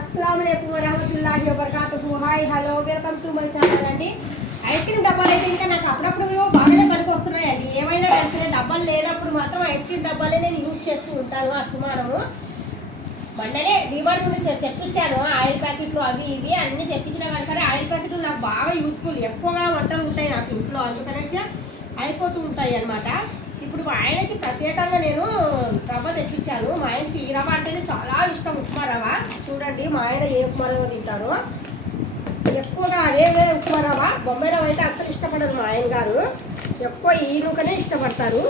अस्सलाम वालेकुम वरहमतुल्लाहि वबरकातुहू। Hi hello welcome to my channel అండి. ఐస్ క్రీమ్ డబ్బాలు అయితే ఇంకా నాకు అప్పుడప్పుడు బాగానే పనికి వస్తున్నాయండి. ఏమైనా సరే డబ్బాలు లేనప్పుడు మాత్రం ఐస్ క్రీమ్ డబ్బాలే నేను యూజ్ చేస్తూ ఉంటాను. అస్తమానము మొన్ననే డీమార్ట్ నుండి తెప్పించాను ఆయిల్ ప్యాకెట్లు అవి ఇవి అన్నీ తెప్పించినా కానీ సరే ఆయిల్ ప్యాకెట్లు నాకు బాగా యూస్ఫుల్. ఎక్కువగా వంటలు ఉంటాయి నాకు ఇంట్లో, అందుకనేసి అయిపోతూ ఉంటాయి అన్నమాట. ఇప్పుడు మా ఆయనకి ప్రత్యేకంగా నేను రవ్వ తెప్పించాను. మా ఆయనకి ఈ రవ్వ అంటేనే చాలా ఇష్టం, ఉప్మా రవ్వ. చూడండి మా ఆయన ఏ ఉప్మా రవ్వ తింటారో, ఎక్కువగా అదే ఉప్మా రవ్వ. బొంబాయి రవ్వ అయితే అస్సలు ఇష్టపడరు మా ఆయన గారు, ఎక్కువ ఈ నూకనే ఇష్టపడతారు.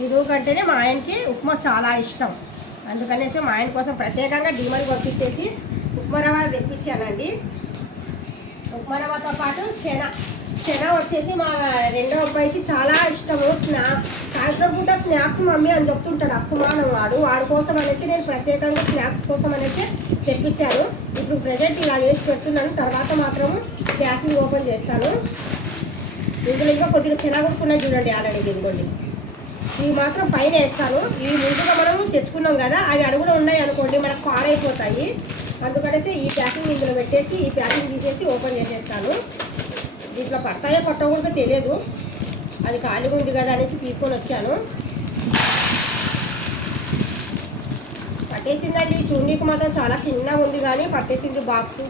ఈ నూకంటేనే మా ఆయనకి ఉప్మా చాలా ఇష్టం. అందుకనేసి మా ఆయన కోసం ప్రత్యేకంగా డీమార్ట్ పంపించేసి ఉప్మా రవ్వ తెప్పించానండి. ఉప్మా రవ్వతో పాటు శన వచ్చేసి మా రెండో అబ్బాయికి చాలా ఇష్టము. సాయంత్రం పూట స్నాక్స్ మమ్మీ అని చెప్తుంటాడు అస్తమానం. వాడి కోసం అనేసి నేను ప్రత్యేకంగా స్నాక్స్ కోసం అనేసి తెప్పించాను. ఇప్పుడు ప్రజెంట్ ఇలా వేసి పెడుతున్నాను, తర్వాత మాత్రం ప్యాకింగ్ ఓపెన్ చేస్తాను. ఇందులో ఇంకా కొద్దిగా చెనగొట్టుకున్నాయి చూడండి, ఆల్రెడీ ఇదిగోండి. ఇవి మాత్రం పైన వేస్తాను. ఇవి ముందుగా మనం తెచ్చుకున్నాం కదా, అవి అడుగులో ఉన్నాయి అనుకోండి మనకు పాడైపోతాయి. అందుకనేసి ఈ ప్యాకింగ్ ఇందులో పెట్టేసి ఈ ప్యాకింగ్ తీసేసి ఓపెన్ చేసేస్తాను. దీంట్లో పడతాయో పట్టకూడదో తెలియదు, అది ఖాళీగా ఉంది కదా అనేసి తీసుకొని వచ్చాను. పట్టేసిందండి. చూడీకి మాత్రం చాలా చిన్నగా ఉంది కానీ పట్టేసింది బాక్సు.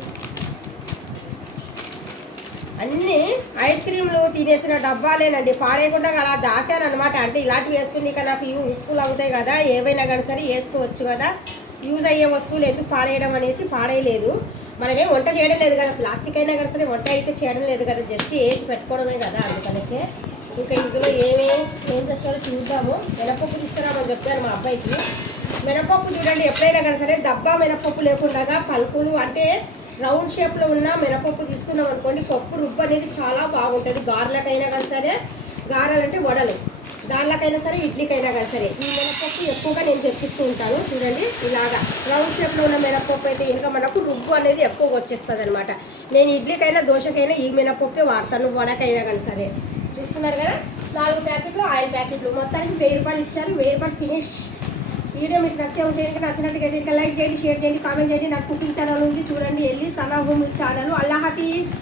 అన్నీ ఐస్ క్రీమ్లు తినేసిన డబ్బాలేనండి, పాడేయకుండా అలా దాశాను అనమాట. అంటే ఇలాంటివి వేసుకుని ఇక నాకు యూస్ఫుల్ అవుతాయి కదా, ఏవైనా కానీ సరే వేసుకోవచ్చు కదా, యూజ్ అయ్యే వస్తువులు ఎందుకు పాడేయడం అనేసి పాడేయలేదు. మనమేం వంట చేయడం లేదు కదా, ప్లాస్టిక్ అయినా కానీ సరే వంట అయితే చేయడం లేదు కదా, జస్ట్ వేసి పెట్టుకోవడమే కదా. అందుకనేసి ఇంకా ఇందులో ఏం తెచ్చాడో చూద్దాము. మినపప్పు తీసుకురామని చెప్పాను మా అబ్బాయికి. మినపప్పు చూడండి, ఎప్పుడైనా కానీ సరే దబ్బా మినపప్పు లేకుండా పలుకులు అంటే రౌండ్ షేప్లో ఉన్న మినపప్పు తీసుకున్నాం అనుకోండి, పప్పు రుబ్బు అనేది చాలా బాగుంటుంది. గారెలకైనా కానీ సరే, గారెలు అంటే వడలు, దానికైనా సరే ఇడ్లీకైనా కానీ సరే ఈ మినపప్పు ఎక్కువగా నేను తెప్పిస్తూ ఉంటాను. చూడండి ఇలాగా రౌండ్ షేప్లో ఉన్న మినపప్పు అయితే ఇంకా మనకు రుబ్బు అనేది ఎక్కువగా వచ్చేస్తుంది అనమాట. నేను ఇడ్లీకైనా దోశకైనా ఈ మినపప్పే వాడతాను, వడకైనా కానీ సరే. చూస్తున్నారు కదా, 4 ప్యాకెట్లు ఆయిల్ ప్యాకెట్లు, మొత్తానికి 1000 రూపాయలు ఇచ్చారు. 1000 రూపాయలు ఫినిష్. వీడియో మీకు నచ్చే ఉంటే నచ్చినట్టుగా ఇంకా లైక్ చేయండి, షేర్ చేయండి, కామెంట్ చేయండి. నాకు కుకింగ్ ఛానల్ ఉంది చూడండి, వెళ్ళి సనా హోమ్ ఛానల్. అల్లా హాఫీజ్.